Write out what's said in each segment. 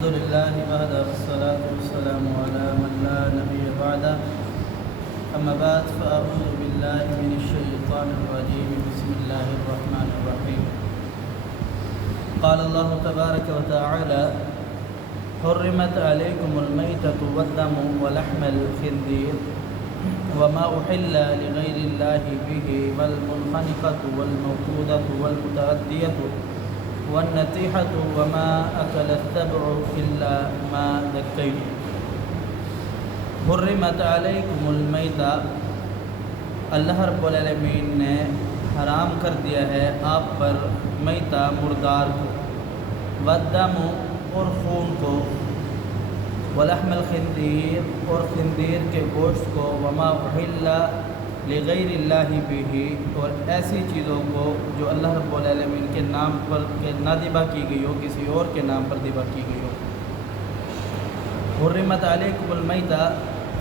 الحمد لله وحده والصلاة والسلام على من لا نبي بعده أما بعد فأعوذ بالله من الشيطان الرجيم بسم الله الرحمن الرحيم قال الله تبارك وتعالى حرمت عليكم الميتة والدم ولحم الخنزير وما أحل لغير الله به والمنخنقة والموقوذة والمتردية والنتيحة وما أكل السبع إلا ما ذكيتم حرمت علیکم المیتہ اللہ رب العالمین نے حرام کر دیا ہے آپ پر میتہ مردار کو، والدم اور خون کو، ولحم الخنزیر اور خنزیر کے گوشت کو، وما احل لغیر اللہ بہ اور ایسی چیزوں کو جو اللہ رب العالمین کے نام پر نہ ذبح کی گئی ہو، کسی اور کے نام پر ذبح کی گئی ہو۔ حرمت علیکم المیتہ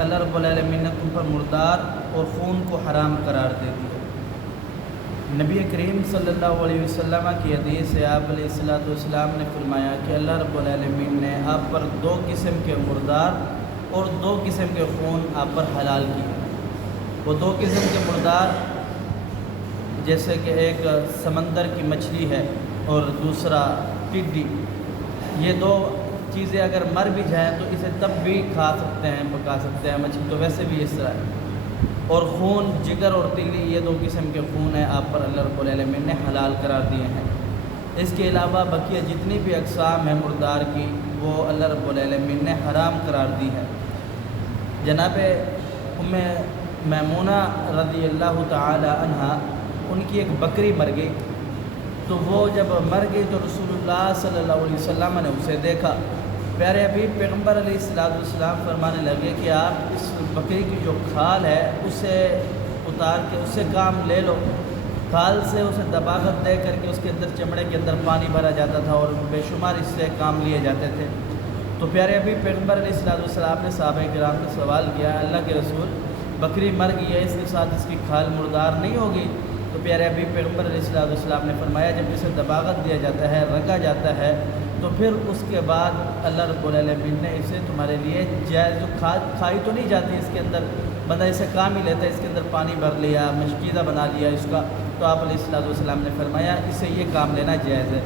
اللہ رب العالمین نے تم پر مردار اور خون کو حرام قرار دے دیا۔ نبی کریم صلی اللہ علیہ وسلم کی حدیث سے آپ علیہ السلام نے فرمایا کہ اللہ رب العالمین نے آپ پر دو قسم کے مردار اور دو قسم کے خون آپ پر حلال کیے۔ وہ دو قسم کے مردار جیسے کہ ایک سمندر کی مچھلی ہے اور دوسرا ٹڈی، یہ دو چیزیں اگر مر بھی جائیں تو اسے تب بھی کھا سکتے ہیں، پکا سکتے ہیں، مچھلی تو ویسے بھی اس طرح ہے۔ اور خون، جگر اور تیلی، یہ دو قسم کے خون ہیں آپ پر اللہ رب العالمین نے حلال قرار دیے ہیں۔ اس کے علاوہ بقیہ جتنی بھی اقسام ہیں مردار کی وہ اللہ رب العالمین نے حرام قرار دی ہے۔ جناب ام میمونہ رضی اللہ تعالی عنہا، ان کی ایک بکری مر گئی، تو وہ جب مر گئی تو رسول اللہ صلی اللہ علیہ وسلم نے اسے دیکھا۔ پیارے حبیب پیغمبر علیہ السلام فرمانے لگے کہ آپ اس بکری کی جو کھال ہے اسے اتار کے اس سے کام لے لو۔ کھال سے اسے دبا کر دے کر کے اس کے اندر چمڑے کے اندر پانی بھرا جاتا تھا اور بے شمار اس سے کام لیے جاتے تھے۔ تو پیارے حبیب پیغمبر علیہ السلام نے صحابہ کرام سے سوال کیا، اللہ کے رسول بکری مر گئی ہے، اس کے ساتھ اس کی کھال مردار نہیں ہوگی؟ تو پیارے حبیب پیغمبر علیہ السلام نے فرمایا جب اسے دباغت دیا جاتا ہے، رگا جاتا ہے، تو پھر اس کے بعد اللہ رب العالمین نے اسے تمہارے لیے جائز، جو کھائی تو نہیں جاتی، اس کے اندر بندہ اسے کام ہی لیتا ہے، اس کے اندر پانی بھر لیا، مشکیزہ بنا لیا اس کا، تو آپ علیہ السلام نے فرمایا اسے یہ کام لینا جائز ہے۔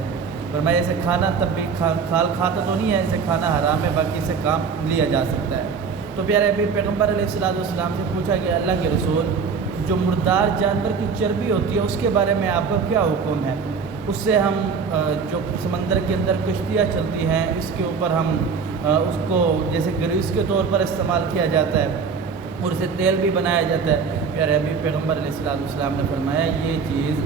فرمایا اسے کھانا تب بھی کھال کھاتا تو نہیں ہے، اسے کھانا حرام ہے، باقی اسے کام لیا جا سکتا ہے۔ تو پیارے حبیب پیغمبر علیہ السلام سے پوچھا کہ اللہ کے رسول جو مردار جانور کی چربی ہوتی ہے اس کے بارے میں آپ کا کیا حکم ہے؟ اس سے ہم جو سمندر کے اندر کشتیاں چلتی ہیں اس کے اوپر ہم اس کو جیسے گریس کے طور پر استعمال کیا جاتا ہے اور اسے تیل بھی بنایا جاتا ہے۔ پیارے حبیب پیغمبر علیہ السلام نے فرمایا یہ چیز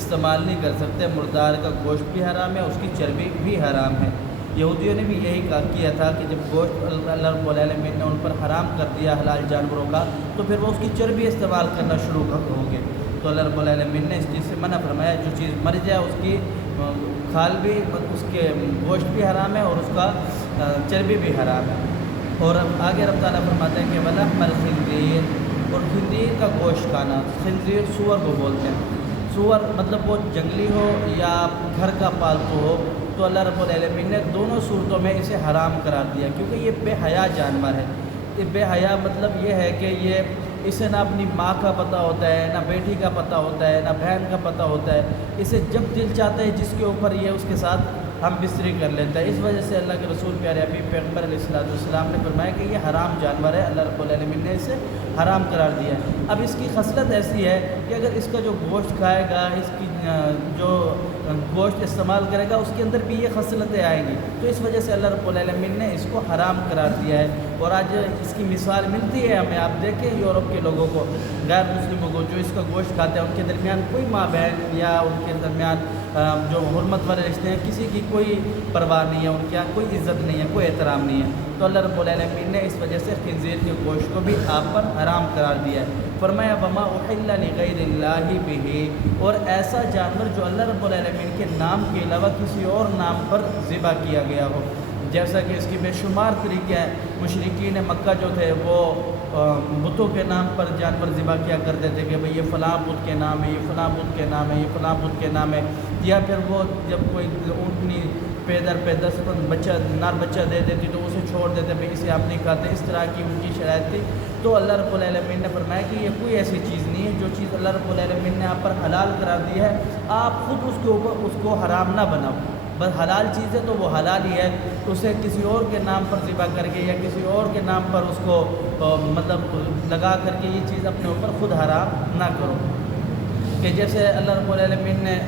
استعمال نہیں کر سکتے، مردار کا گوشت بھی حرام ہے، اس کی چربی بھی حرام ہے۔ یہودیوں نے بھی یہی کیا تھا کہ جب گوشت اللہ رب العالمین نے ان پر حرام کر دیا حلال جانوروں کا، تو پھر وہ اس کی چربی استعمال کرنا شروع ہوں گے۔ تو اللہ رب العالمین نے اس چیز سے منع فرمایا، جو چیز مر جائے اس کی کھال بھی، اس کے گوشت بھی حرام ہے اور اس کا چربی بھی حرام ہے۔ اور آگے رب تعالیٰ فرماتے ہیں کہ ولحم الخنزیر، اور خنزیر کا گوشت کھانا، خنزیر سور کو بولتے ہیں، سور مطلب وہ جنگلی ہو یا گھر کا پالتو ہو، تو اللہ رب العالمین نے دونوں صورتوں میں اسے حرام قرار دیا، کیونکہ یہ بے حیا جانور ہے۔ یہ بے حیا مطلب یہ ہے کہ یہ اسے نہ اپنی ماں کا پتہ ہوتا ہے، نہ بیٹی کا پتہ ہوتا ہے، نہ بہن کا پتہ ہوتا ہے، اسے جب دل چاہتا ہے جس کے اوپر یہ اس کے ساتھ ہم بستری کر لیتا ہے۔ اس وجہ سے اللہ کے رسول پیارے حبیب پیغمبر علیہ السلام نے فرمایا کہ یہ حرام جانور ہے، اللہ رب العالمین نے اسے حرام قرار دیا ہے۔ اب اس کی خصلت ایسی ہے کہ اگر اس کا جو گوشت کھائے گا، اس کی جو گوشت استعمال کرے گا، اس کے اندر بھی یہ خصلتیں آئیں گی، تو اس وجہ سے اللہ رب العالمین نے اس کو حرام قرار دیا ہے۔ اور آج اس کی مثال ملتی ہے ہمیں، آپ دیکھیں یورپ کے لوگوں کو، غیر مسلموں کو جو اس کا گوشت کھاتے ہیں، ان کے درمیان کوئی ماں بہن یا ان کے درمیان جو حرمت والے رشتے ہیں کسی کی کوئی پرواہ نہیں ہے، ان کے یہاں کوئی عزت نہیں ہے، کوئی احترام نہیں ہے۔ تو اللہ رب العالمین نے اس وجہ سے خنزیر کے گوشت کو بھی آپ پر حرام قرار دیا ہے۔ فرمایا وما احل لغیر اللہ بہ، اور ایسا جانور جو اللہ رب العالمین کے نام کے علاوہ کسی اور نام پر ذبح کیا گیا ہو، جیسا کہ اس کی بے شمار طریقے ہیں۔ مشرکین مکہ جو تھے وہ بتوں کے نام پر جانور ذبح کیا کرتے تھے کہ بھئی یہ فلاں بت کے نام ہے، یہ فلاں بت کے نام ہے، یہ فلاں بت کے نام ہے، یا پھر وہ جب کوئی اونٹنی پے در پہ 10 بچہ نر بچہ دے دیتی تو اسے چھوڑ دیتے، بھئی اسے آپ نہیں کھاتے، اس طرح کی ان کی شرائط تھی۔ تو اللہ رب العالمین نے فرمایا کہ یہ کوئی ایسی چیز نہیں ہے جو چیز اللہ رب العالمین نے آپ پر حلال قرار دی ہے آپ خود اس کے اوپر اس کو حرام نہ بناؤ، بس حلال چیز ہے تو وہ حلال ہی ہے، اسے کسی اور کے نام پر ذبح کر کے یا کسی اور کے نام پر اس کو مطلب لگا کر کے یہ چیز اپنے اوپر خود حرام نہ کرو۔ کہ جیسے اللہ رب العالمین نے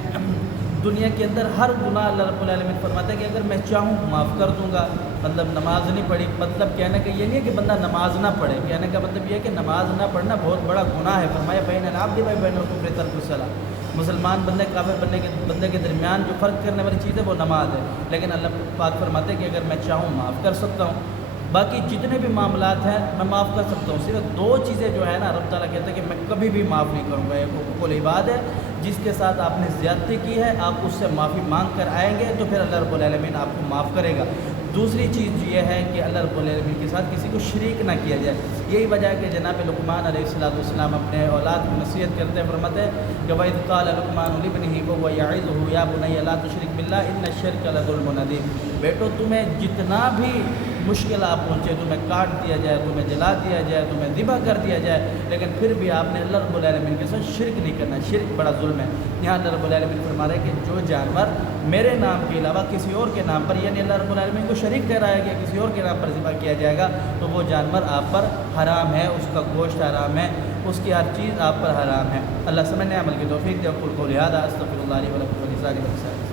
دنیا کے اندر ہر گناہ اللہ رب العالمین فرماتا ہے کہ اگر میں چاہوں معاف کر دوں گا، مطلب نماز نہیں پڑھی، مطلب کہنے کا یہ نہیں ہے کہ بندہ نماز نہ پڑھے، کہنے کا مطلب یہ ہے کہ نماز نہ پڑھنا بہت بڑا گناہ ہے۔ فرمایا بین العبد و بین الکفر ترک الصلاۃ، مسلمان بندے کافر بندے کے درمیان جو فرق کرنے والی چیز ہے وہ نماز ہے، لیکن اللہ پاک فرماتے ہیں کہ اگر میں چاہوں معاف کر سکتا ہوں، باقی جتنے بھی معاملات ہیں میں معاف کر سکتا ہوں، صرف 2 چیزیں جو ہے نا رب تعالیٰ کہتے ہیں کہ میں کبھی بھی معاف نہیں کروں گا۔ ایک حقوق العباد ہے، جس کے ساتھ آپ نے زیادتی کی ہے آپ اس سے معافی مانگ کر آئیں گے تو پھر اللہ رب العالمین آپ کو معاف کرے گا۔ دوسری چیز یہ ہے کہ اللہ رب العالمین کے ساتھ کسی کو شریک نہ کیا جائے۔ یہی وجہ ہے کہ جناب لقمان علیہ السلام اپنے اولاد کو نصیحت کرتے ہیں، فرماتے ہیں کہ وَإِذْ قَالَ لُقْمَانُ لِابْنِهِ وَهُوَ يَعِظُهُ يَا بُنَيَّ لَا تُشْرِكْ بِاللَّهِ إِنَّ الشِّرْكَ لَظُلْمٌ عَظِيمٌ۔ بیٹو تمہیں جتنا بھی مشکل آپ پہنچے، تمہیں کاٹ دیا جائے، تمہیں جلا دیا جائے، تمہیں ذبح کر دیا جائے، لیکن پھر بھی آپ نے اللہ رب العالمین کے ساتھ شرک نہیں کرنا، شرک بڑا ظلم ہے۔ یہاں اللہ رب العالمین فرما رہے ہیں کہ جو جانور میرے نام کے علاوہ کسی اور کے نام پر، یعنی اللہ رب العالمین کو شریک ٹھہرایا گیا، کسی اور کے نام پر ذبح کیا جائے گا تو وہ جانور آپ پر حرام ہے، اس کا گوشت حرام ہے، اس کی ہر چیز آپ پر حرام ہے۔ اللہ سمجھنے عمل کی توفیق دے۔ اقول قولی ھذا استغفر اللہ لی و لکم ولسائر المسلمین۔